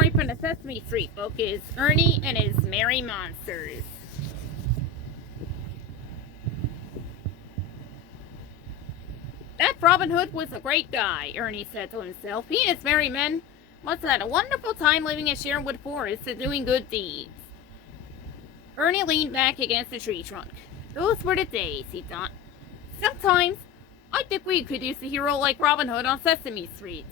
story from the Sesame Street book is Ernie and His Merry Monsters. That Robin Hood was a great guy, Ernie said to himself. He and his merry men must have had a wonderful time living in Sherwood Forest and doing good deeds. Ernie leaned back against the tree trunk. Those were the days, he thought. Sometimes I think we could use a hero like Robin Hood on Sesame Street.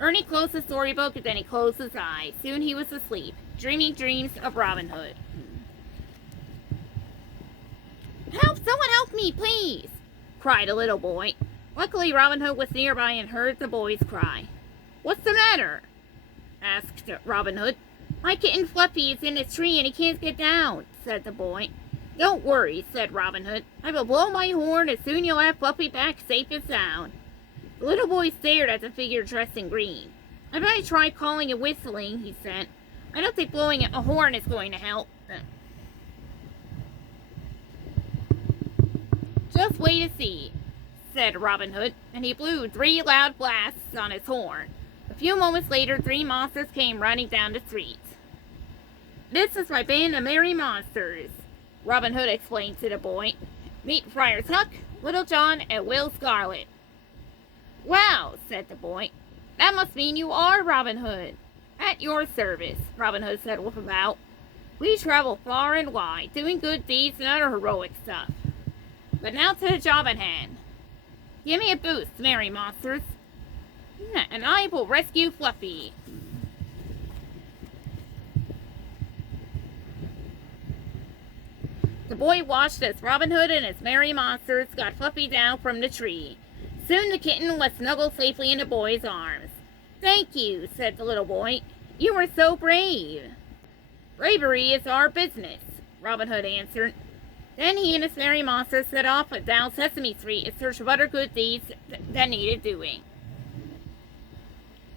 Ernie closed the storybook and then he closed his eyes. Soon he was asleep, dreaming dreams of Robin Hood. Someone help me, please! Cried a little boy. Luckily, Robin Hood was nearby and heard the boy's cry. What's the matter? Asked Robin Hood. My kitten Fluffy is in this tree and he can't get down, said the boy. Don't worry, said Robin Hood. I will blow my horn and soon you'll have Fluffy back safe and sound. The little boy stared at the figure dressed in green. I better try calling and whistling, he said. I don't think blowing a horn is going to help. Just wait and see, said Robin Hood, and he blew 3 loud blasts on his horn. A few moments later, 3 monsters came running down the street. This is my band of merry monsters, Robin Hood explained to the boy. Meet Friar Tuck, Little John, and Will Scarlet. Wow, said the boy. That must mean you are Robin Hood. At your service, Robin Hood said with a bow. We travel far and wide, doing good deeds and other heroic stuff. But now to the job at hand. Give me a boost, merry monsters, and I will rescue Fluffy. The boy watched as Robin Hood and his merry monsters got Fluffy down from the tree. Soon the kitten was snuggled safely in the boy's arms. Thank you, said the little boy. You were so brave. Bravery is our business, Robin Hood answered. Then he and his merry monsters set off down Sesame Street in search of other good deeds that needed doing.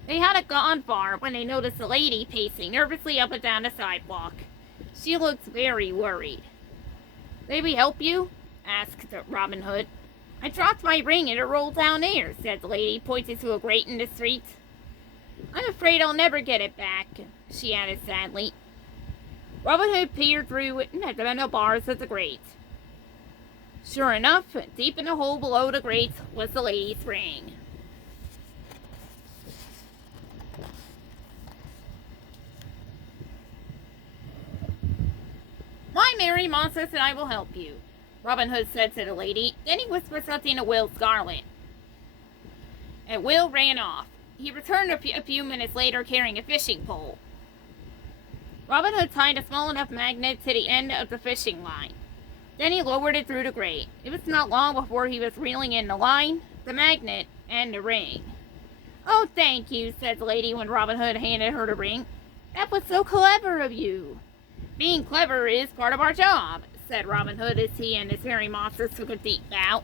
They hadn't gone far when they noticed a lady pacing nervously up and down the sidewalk. She looked very worried. May we help you? Asked Robin Hood. I dropped my ring and it rolled down there, said the lady, pointing to a grate in the street. I'm afraid I'll never get it back, she added sadly. Robin Hood peered through the metal bars of the grate. Sure enough, deep in the hole below the grate was the lady's ring. My merry monsters and I will help you, Robin Hood said to the lady. Then he whispered something to Will Scarlet. And Will ran off. He returned a few minutes later carrying a fishing pole. Robin Hood tied a small enough magnet to the end of the fishing line. Then he lowered it through the grate. It was not long before he was reeling in the line, the magnet, and the ring. Oh, thank you, said the lady when Robin Hood handed her the ring. That was so clever of you. Being clever is part of our job, said Robin Hood as he and his merry monsters took a deep bow.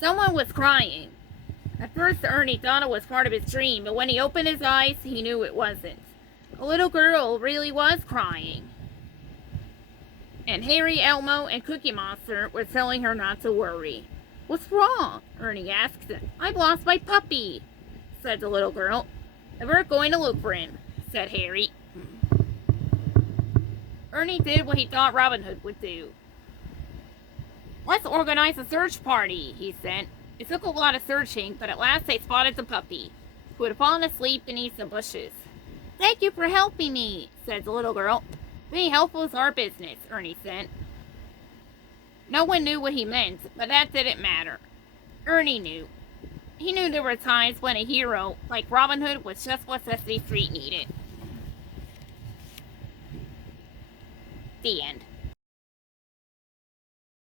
Someone was crying. At first, Ernie thought it was part of his dream, but when he opened his eyes, he knew it wasn't. A little girl really was crying. And Harry, Elmo, and Cookie Monster were telling her not to worry. What's wrong? Ernie asked. I've lost my puppy, said the little girl. And we're going to look for him, said Harry. Ernie did what he thought Robin Hood would do. Let's organize a search party, he said. It took a lot of searching, but at last they spotted the puppy, who had fallen asleep beneath some bushes. Thank you for helping me, said the little girl. Being helpful is our business, Ernie said. No one knew what he meant, but that didn't matter. Ernie knew. He knew there were times when a hero like Robin Hood was just what Sesame Street needed. The end.